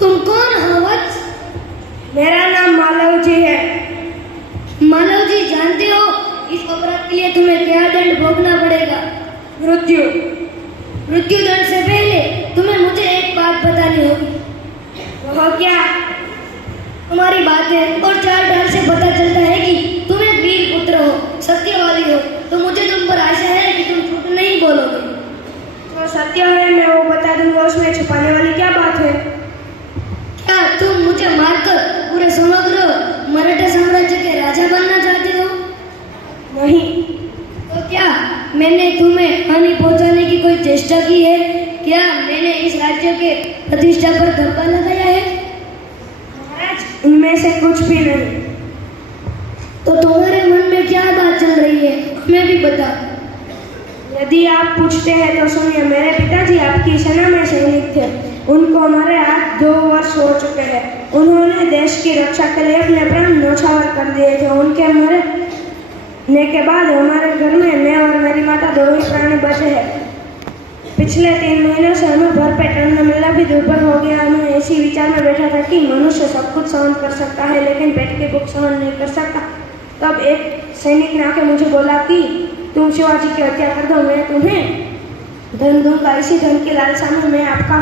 तुम कौन हो वत्स? मेरा नाम मालव जी है। मालव जी, जानते हो इस अपराध के लिए तुम्हें क्या दंड भोगना पड़ेगा? मृत्यु। मृत्यु दंड से पहले तुम्हें मुझे एक बात बतानी होगी। वह क्या? तुम्हारी बातें और चाल ढाल से पता चलता है कि तुम एक वीर पुत्र हो, सत्यवादी हो। तो मुझे तुम पर आशा है कि तुम झूठ नहीं बोलोगे। तो सत्य है, मैं वो बता दूंगा। उसमें छुपाने वाली क्या बात है? क्या तुम मुझे मारकर पूरे समग्र मराठा साम्राज्य के राजा बनना चाहते हो? नहीं। तो क्या मैंने तुम्हें हानि पहुंचाने की कोई चेष्टा की है? क्या मैंने इस राज्य के प्रतिष्ठा पर धब्बा लगाया है? महाराज, इनमें से कुछ भी नहीं। तो तुम्हारे मन में क्या बात चल रही है, हमें भी बता। यदि आप पूछते हैं तो सुनिए। मेरे पिताजी आपकी सेना में सैनिक थे। उनको मरे आज 2 वर्ष हो चुके हैं। उन्होंने देश की रक्षा के लिए अपने प्राण न्यौछावर कर दिए थे। उनके मरने के बाद हमारे घर में मैं और मेरी माता 2 ही प्राणी बचे हैं। पिछले 3 महीनों से हमें भरपेट अन्न मिला भी दुर्बल हो गया। हमें ऐसी विचार में बैठा था कि मनुष्य सब कुछ सहन कर सकता है, लेकिन पेट की भूख सहन नहीं कर सकता। तब एक सैनिक ने आके मुझे बोला कि तुम शिवाजी की हत्या कर दो, मैं तुम्हें धन दूंगा। इसी धन की लालसा में मैं आपका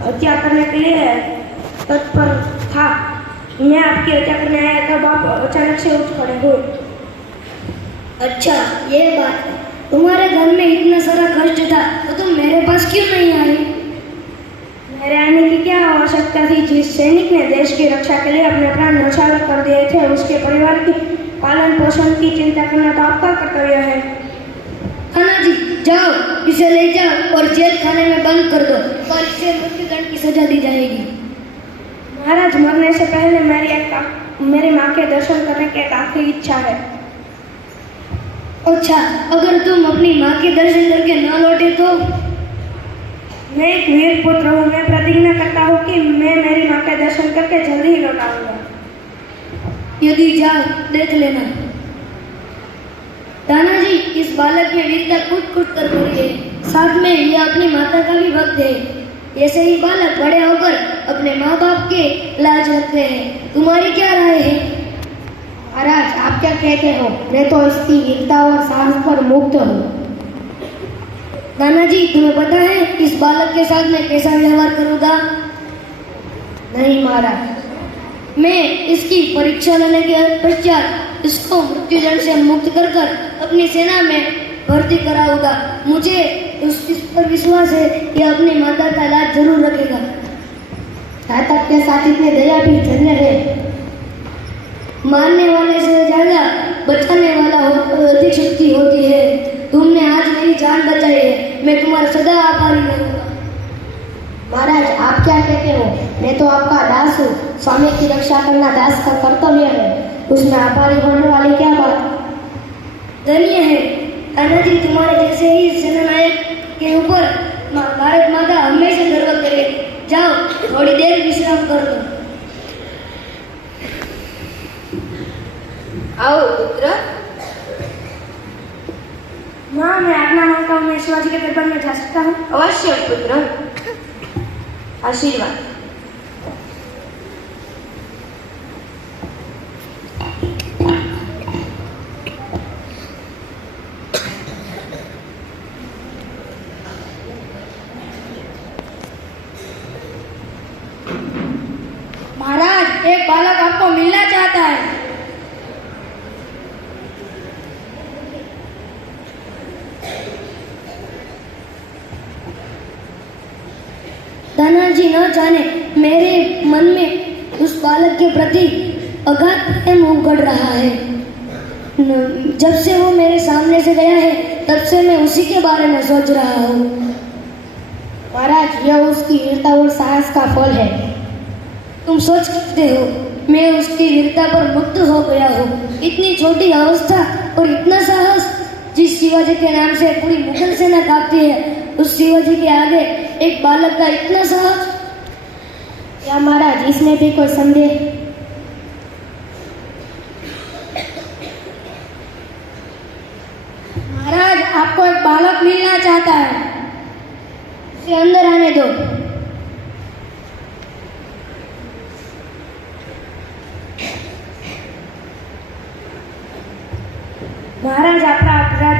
हत्या करने के लिए तत्पर था। मैं आपकी हत्या करने आया तब आप अचानक से उठ खड़े हुए। अच्छा, ये बात है। तुम्हारे घर में इतना सारा कष्ट था तो तुम मेरे पास क्यों नहीं आई? मेरे आने की क्या आवश्यकता थी? जिस सैनिक ने देश की रक्षा के लिए अपने प्राण न्यौछावर कर दिए थे, उसके परिवार की पालन पोषण की चिंता करना तो आपका कर्तव्य है। खाना जी, जाओ इसे ले जाओ और जेल खाने में बंद कर दो और इसे मृत्युदंड की सजा दी जाएगी। महाराज, मरने से पहले मेरी माँ के दर्शन करने की एक आखिरी इच्छा है। अच्छा, अगर तुम अपनी माँ के दर्शन करके न लौटे तो? मैं एक वीर पुत्र हूँ। मैं प्रतिज्ञा करता हूँ कि मैं मेरी माँ के दर्शन करके जल्दी ही लौट आऊंगा। यदि जाओ, देख लेना। तानाजी, इस बालक में वीरता कूट-कूट कर भरी है। साथ में यह अपनी माता का भी भक्त है। ऐसे ही बालक बड़े होकर अपने माँ बाप के लाज रखते हैं। तुम्हारी क्या राय है? महाराज, आप क्या कहते हो? मैं तो इसकी वीरता और साहस पर मुग्ध हूँ। तानाजी, तुम्हें पता है इस बालक के साथ मैं कैसा व्यवहार करूँगा? नहीं महाराज। मैं इसकी परीक्षा लेने के पश्चात इसको मृत्युदंड से मुक्त कर अपनी सेना में भर्ती कराऊंगा। मुझे इस पर विश्वास है कि अपनी माता का लाज जरूर रखेगा। घातक के साथ इतने दया भी धन्य है। मारने वाले से ज्यादा बचाने वाला अधिक शक्ति होती है। तुमने आज मेरी जान बचाई है, मैं तुम्हारा सदा आभारी रहूंगा। महाराज, आप क्या कहते हो? मैं तो आपका दास हूँ। स्वामी की रक्षा करना दास का कर्तव्य है। उसमें आभारी होने वाली क्या बात? धन्य है तानाजी, तुम्हारे जैसे ही सेनानायक के ऊपर भारत माता हमेशा गर्व करेगी। जाओ, थोड़ी देर विश्राम कर दो। आओ पुत्र। माँ, मैं आज्ञा मांगता हूँ। मैं शिवाजी के दरबार में जा सकता हूँ? अवश्य पुत्र, आशीर्वाद। महाराज, एक बालक आपको मिलना चाहता है। तानाजी न जाने मेरे मन में उस बालक के प्रति अगाध प्रेम उगड़ रहा है। जब से वो मेरे सामने से गया है तब से मैं उसी के बारे में सोच रहा हूँ। महाराज, यह उसकी वीरता और साहस का फल है। तुम सोच सकते हो मैं उसकी वीरता पर मुग्ध हो गया हूँ। इतनी छोटी अवस्था और इतना साहस। जिस शिवाजी के नाम से पूरी मुगल सेना कांपती है, उस शिवाजी के आगे एक बालक का इतना साहस। क्या महाराज, इसमें भी कोई संदेह? महाराज, आपको एक बालक मिलना चाहता है, उसे अंदर आने दो।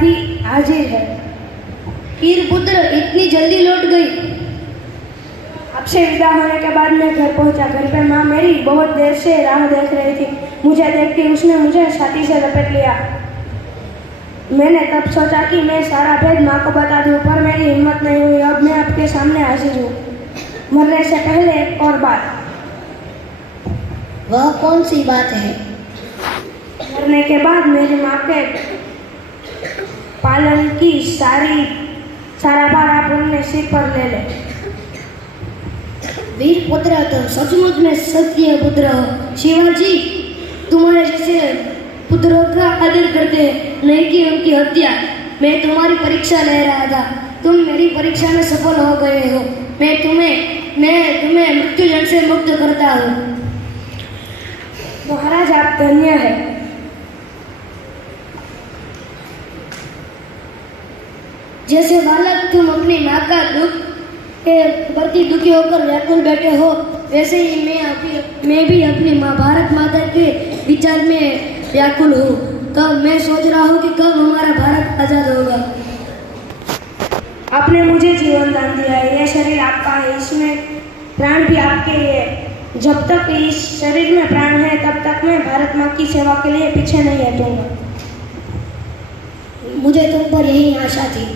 भी हाजिर है। वीर पुत्र इतनी जल्दी लौट गई। आपसे विदा होने के बाद मैं घर पहुंचा। घर पे माँ मेरी बहुत देर से राह देख रही थी। मुझे देखती उसने मुझे छाती से लपेट लिया। मैंने तब सोचा कि मैं सारा भेद माँ को बता दूं, पर मेरी हिम्मत नहीं हुई। अब मैं आपके सामने हाजिर हूँ। मरने से पहले एक और बात। वह कौन सी बात है? मरने के बाद मेरी माँ के पालन की सारा भार आप उनने सिर पर ले ले। वीर पुत्र तुम सचमुच में सत्य पुत्र हो। शिवाजी तुम्हारे जैसे पुत्रों का आदर करते हैं, नहीं कि उनकी हत्या। मैं तुम्हारी परीक्षा ले रहा था, तुम मेरी परीक्षा में सफल हो गए हो। मैं तुम्हें मृत्युदंड से मुक्त करता हूँ। महाराज आप धन्य है। जैसे बालक तुम अपनी माँ का दुख के प्रति दुखी होकर व्याकुल बैठे हो, वैसे ही मैं भी अपनी माँ भारत माता के विचार में व्याकुल हूँ। कब मैं सोच रहा हूँ कि कब हमारा भारत आजाद होगा। आपने मुझे जीवन दान दिया है। यह शरीर आपका है, इसमें प्राण भी आपके लिए। जब तक इस शरीर में प्राण है तब तक मैं भारत माँ की सेवा के लिए पीछे नहीं हटूंगा। मुझे तुम पर यही आशा थी।